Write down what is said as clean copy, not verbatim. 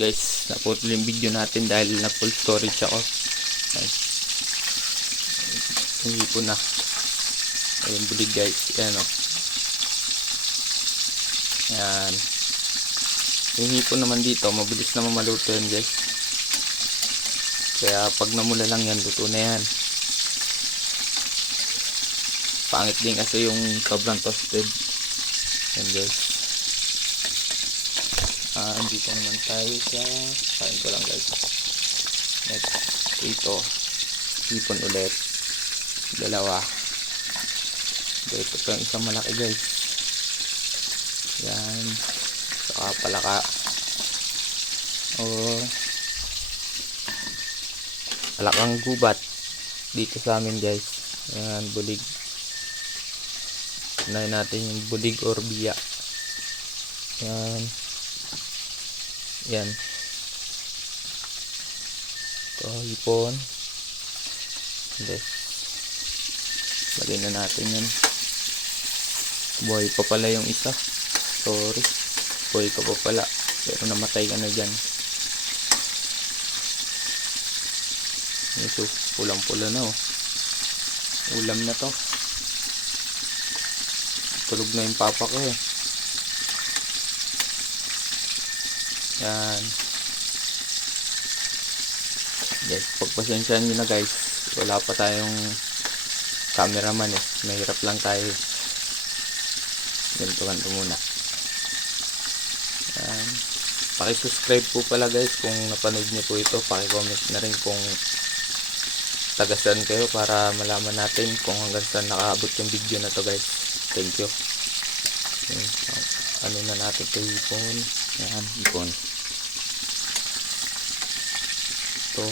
guys, naputol yung video natin dahil na full storage ako. Ayan. Hihipon na. Ayun, bulig guys. Ayan o. Ayan. Yung hipon naman dito, mabilis naman maluto yan guys. Kaya pag namula lang yan, luto na yan. Pangit din kasi yung sobrang toasted. Ayan guys. Dito naman tayo sa kain ko lang guys. Next, ito hipon ulit, dalawa. Ito pa yung isang malaki guys. Yan, saka palaka o palakang gubat dito sa amin guys. Yan, bulig. Unahin natin yung bulig or biya. Yan. Yan. Ito, hipon. Yes. Lagay na natin yan. Buhay pa pala yung isa. Sorry. Buhay ka pa pala. Pero namatay ka na dyan. Ito, pulang-pula na oh. Ulam na to. Tulog na yung papa ko eh. Yan. Guys, pagpasensyaan nyo na guys. Wala pa tayong cameraman eh. Mahirap lang tayo. Ganito muna. Yan. Paki-subscribe po pala guys kung napanood nyo po ito. Paki-comment na rin kung tagasan kayo para malaman natin kung hanggang saan nakaabot yung video na to guys. Thank you. Yan. Ano na natin ito, hipon. Yan, hipon. Ito